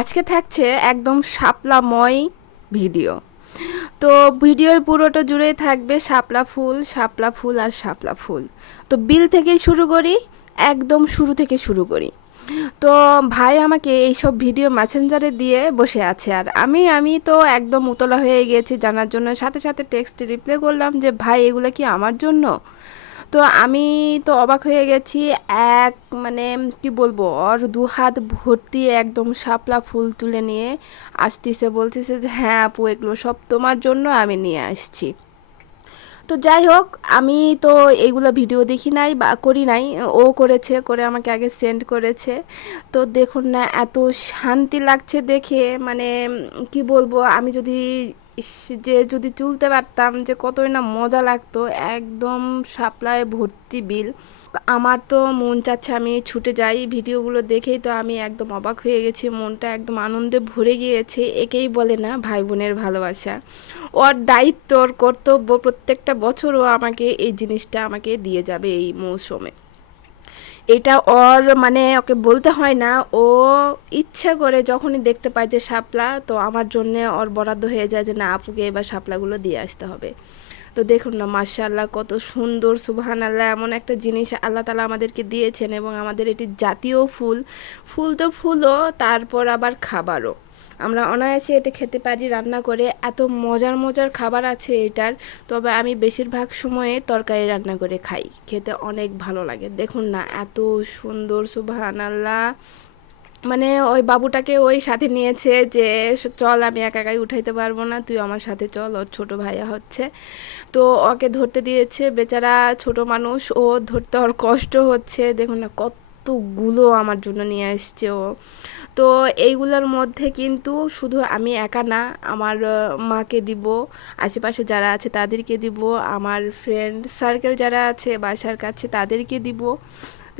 আজকে থাকছে একদম শাপলাময় ভিডিও। তো ভিডিওর পুরোটা জুড়েই থাকবে শাপলা ফুল শাপলা ফুল আর শাপলা ফুল। তো বিল থেকেই শুরু করি, একদম শুরু থেকে শুরু করি। তো ভাই আমাকে এইসব ভিডিও মেসেঞ্জারে দিয়ে বসে আছে আর আমি আমি তো একদম উতলা হয়ে গিয়েছি জানার জন্য। সাথে সাথে টেক্সট রিপ্লাই করলাম যে, ভাই, এগুলো কি আমার জন্য? তো আমি তো অবাক হয়ে গেছি, এক মানে কি বলব, ওর দু হাত ভর্তি একদম শাপলা ফুল তুলে নিয়ে আসতেছে, বলতেছে যে হ্যাঁ আপু, এগুলো সব তোমার জন্য আমি নিয়ে আসছি। তো যাই হোক, আমি তো এইগুলো ভিডিও দেখি নাই বা করি নাই, ও করেছে, করে আমাকে আগে সেন্ড করেছে। তো দেখুন না, এত শান্তি লাগছে দেখে মানে কি বলব, আমি যদি যে যদি তুলতে পারতাম যে কতই না মজা লাগতো, একদম সাপ্লায় ভর্তি বিল। আমার তো মন চাচ্ছে আমি ছুটে যাই, ভিডিওগুলো দেখেই তো আমি একদম অবাক হয়ে গেছি, মনটা একদম আনন্দে ভরে গিয়েছে, একেই বলে না ভাই বোনের ভালোবাসা। ওর দায়িত্ব, ওর কর্তব্য প্রত্যেকটা বছরও আমাকে এই জিনিসটা আমাকে দিয়ে যাবে এই মৌসুমে। এটা ওর মানে ওকে বলতে হয় না। ও ইচ্ছে করে যখনই দেখতে পায় যে শাপলা, তো আমার জন্য ওর বরাদ্দ হয়ে যায় যে না, আপুকে এবার শাপলাগুলো দিয়ে আসতে হবে। তো দেখুন না মার্শাল্লাহ কত সুন্দর সুবহান আল্লাহ এমন একটা জিনিস আল্লাহ তালা আমাদেরকে দিয়েছেন এবং আমাদের এটি জাতীয় ফুল। ফুল তো ফুলও, তারপর আবার খাবারও। আমরা অনায়াসে এটা খেতে পারি, রান্না করে। এত মজার মজার খাবার আছে এটার। তবে আমি বেশিরভাগ সময়ে তরকারি রান্না করে খাই। খেতে অনেক ভালো লাগে। দেখুন না, এত সুন্দর সুবহান আল্লাহ মানে ওই বাবুটাকে ওই সাথে নিয়েছে যে, চল, আমি একা একাই উঠাইতে পারব না, তুই আমার সাথে চল, ওর ছোটো ভাইয়া হচ্ছে। তো ওকে ধরতে দিয়েছে। বেচারা ছোট মানুষ, ও ধরতে ওর কষ্ট হচ্ছে। দেখুন না কতগুলো আমার জন্য নিয়ে আসছে ও। তো এইগুলোর মধ্যে কিন্তু শুধু আমি একা না, আমার মাকে দিব, আশেপাশে যারা আছে তাদেরকে দিব, আমার ফ্রেন্ড সার্কেল যারা আছে, বাসার কাছে তাদেরকে দিব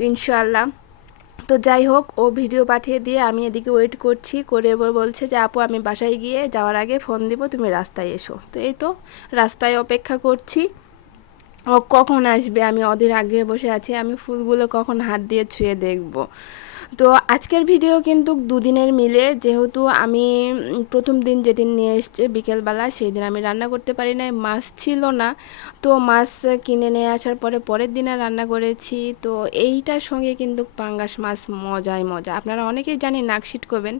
ইনশাল্লাহ তো যাই হোক, ও ভিডিও পাঠিয়ে দিয়ে আমি এদিকে ওয়েট করছি, করে এবার বলছে যে, আপু, আমি বাসায় গিয়ে যাওয়ার আগে ফোন দিব, তুমি রাস্তায় এসো। তো এই তো, রাস্তায় অপেক্ষা করছি। ও কখন আসবে? আমি অধীর আগ্রহে বসে আছি। আমি ফুলগুলো কখন হাত দিয়ে ছুঁয়ে দেখব? তো আজকের ভিডিও কিন্তু দুদিনের মিলে, যেহেতু আমি প্রথম দিন যেদিন নিয়ে এসছে বিকেলবেলা সেই দিন আমি রান্না করতে পারি নাই, মাছ ছিল না। তো মাছ কিনে নিয়ে আসার পরে পরের দিনে রান্না করেছি, তো এইটার সঙ্গে কিন্তু পাঙ্গাস মাছ মজাই মজা। আপনারা অনেকেই জানি নাকশিট করবেন।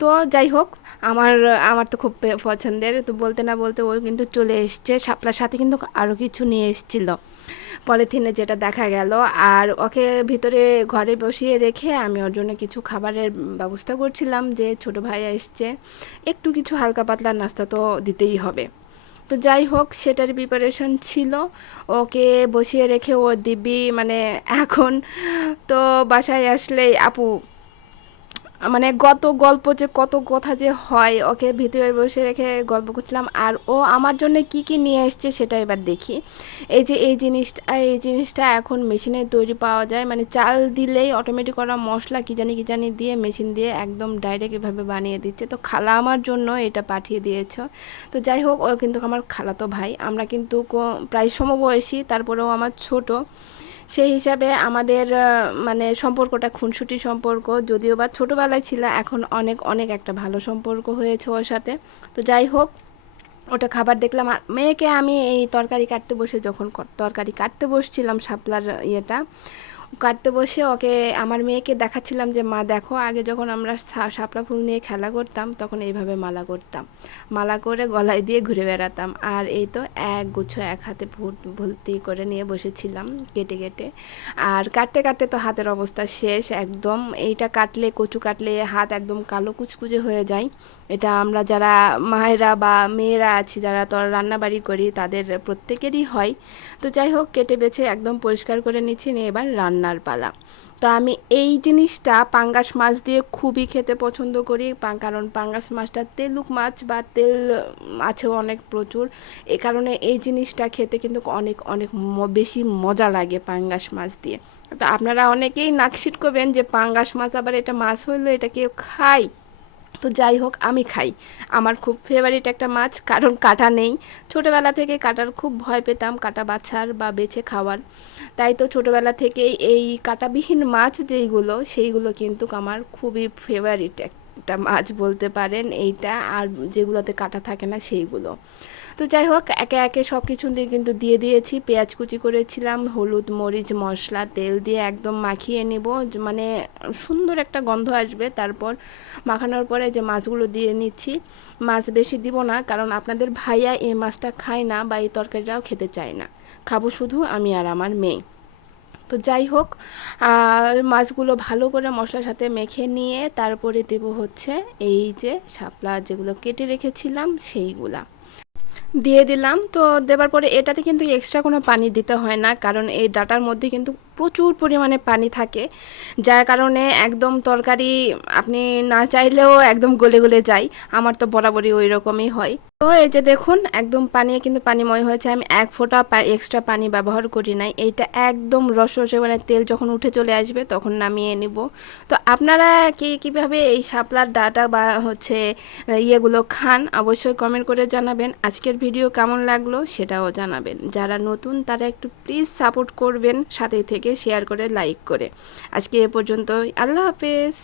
তো যাই হোক, আমার আমার তো খুব পছন্দের, তো বলতে না বলতে ও কিন্তু চলে এসছে শাপলার সাথে কিন্তু আরও কিছু নিয়ে এসেছিল। পলিথিনে যেটা দেখা গেল, আর ওকে ভিতরে ঘরে বসিয়ে রেখে আমি ওর জন্য কিছু খাবারের ব্যবস্থা করছিলাম যে ছোট ভাই এসছে, একটু কিছু হালকা পাতলা নাস্তা তো দিতেই হবে। তো যাই হোক, সেটার প্রিপারেশন ছিল। ওকে বসিয়ে রেখে ও দিবি মানে এখন তো বাসায় আসলেই আপু মানে গত গল্প যে কত কথা যে হয়, ওকে ভিতরে বসে রেখে গল্প করছিলাম, আর ও আমার জন্য কি কি নিয়ে এসছে সেটা এবার দেখি। এই যে এই জিনিসটা এই জিনিসটা এখন মেশিনে তৈরি পাওয়া যায় মানে চাল দিলেই অটোমেটিক করা মশলা কি জানি কি জানি দিয়ে মেশিন দিয়ে একদম ডাইরেক্ট এভাবে বানিয়ে দিচ্ছে। তো খালা আমার জন্য এটা পাঠিয়ে দিয়েছ। তো যাই হোক, ও কিন্তু আমার খালাতো ভাই। আমরা কিন্তু প্রায় সমবয়সী, তারপরেও আমার ছোট। সেই হিসাবে আমাদের মানে সম্পর্কটা খুনসুটি সম্পর্ক, যদিও বা ছোটোবেলায় ছিল, এখন অনেক অনেক একটা ভালো সম্পর্ক হয়েছে ওর সাথে। তো যাই হোক, ওটা খাবার দেখলাম, আর মেয়েকে আমি এই তরকারি কাটতে বসে যখন তরকারি কাটতে বসছিলাম শাপলার ইয়েটা কাটতে বসে ওকে, আমার মেয়েকে দেখাচ্ছিলাম যে, মা, দেখো, আগে যখন আমরা শাপলা ফুল নিয়ে খেলা করতাম, তখন এইভাবে মালা করতাম। মালা করে গলায় দিয়ে ঘুরে বেড়াতাম। আর এই তো এক গুচ্ছ, এক হাতে ভর্তি করে নিয়ে বসেছিলাম কেটে কেটে। আর কাটতে কাটতে তো হাতের অবস্থা শেষ একদম। এইটা কাটলে, কচু কাটলে হাত একদম কালো কুচকুচে হয়ে যায়। এটা আমরা যারা মায়েরা বা মেয়েরা আছি, যারা তো রান্নাবাড়ি করি, তাদের প্রত্যেকেরই হয়। তো যাই হোক, কেটে, বেছে একদম পরিষ্কার করে নিচ্ছি, নিয়ে এবার রান্নার পালা। তো আমি এই জিনিসটা পাঙ্গাস মাছ দিয়ে খুবই খেতে পছন্দ করি কারণ পাঙ্গাস মাছটা তেলুক মাছ বা তেল আছেও অনেক প্রচুর। এ কারণে এই জিনিসটা খেতে কিন্তু অনেক অনেক বেশি মজা লাগে পাঙ্গাস মাছ দিয়ে। তো আপনারা অনেকেই নাকশিট করবেন যে পাঙ্গাস মাছ আবার এটা মাছ হইল, এটা কেউ খায়? তো যাই হোক, আমি খাই। আমার খুব ফেভারিট একটা মাছ, কারণ কাটা নেই। ছোটোবেলা থেকে কাটার খুব ভয় পেতাম, কাটা বাছার বা বেছে খাওয়ার। তাই তো ছোটোবেলা থেকেই এই কাটাবিহীন মাছ যেইগুলো, সেইগুলো কিন্তু আমার খুবই ফেভারিট একটা মাছ বলতে পারেন এইটা। আর যেগুলোতে কাটা থাকে না, সেইগুলো। তো যাই হোক, একে একে সব কিছু দিয়ে কিন্তু দিয়ে দিয়েছি। পেঁয়াজ কুচি করেছিলাম, হলুদ, মরিচ, মশলা, তেল দিয়ে একদম মাখিয়ে নিব। মানে সুন্দর একটা গন্ধ আসবে। তারপর মাখানোর পরে যে মাছগুলো দিয়ে নিচ্ছি, মাছ বেশি দিব না, কারণ আপনাদের ভাইয়া এই মাছটা খায় না বা এই তরকারিটাও খেতে চায় না। খাব শুধু আমি আর আমার মেয়ে। তো যাই হোক, আর মাছগুলো ভালো করে মশলার সাথে মেখে নিয়ে তারপরে দেব হচ্ছে এই যে শাপলা যেগুলো কেটে রেখেছিলাম সেইগুলা। দিয়ে দিলাম। তো দেবার পরে এটাতে কিন্তু এক্সট্রা কোনো পানি দিতে হয় না, কারণ এই ডাটার মধ্যে কিন্তু প্রচুর পরিমাণে পানি থাকে, যার কারণে একদম তরকারি আপনি না চাইলেও একদম গলে গলে যায়, আমার তো বরাবরই ওই রকমই হয়। তো এই যে দেখুন, একদম পানি, কিন্তু পানিময় হয়েছে, আমি এক ফোঁটা এক্সট্রা পানি ব্যবহার করি নাই, এইটা একদম রস রসে মানে তেল যখন উঠে চলে আসবে তখন নামিয়ে নিব। তো আপনারা কি, কীভাবে এই শাপলার ডাটা বা হচ্ছে ইয়েগুলো খান, অবশ্যই কমেন্ট করে জানাবেন। আজকের ভিডিও কেমন লাগল সেটাও জানাবেন। যারা নতুন তারা একটু প্লিজ সাপোর্ট করবেন সাথে থেকে শেয়ার করে লাইক করে। আজকে এ পর্যন্ত আল্লাহ হাফেজ।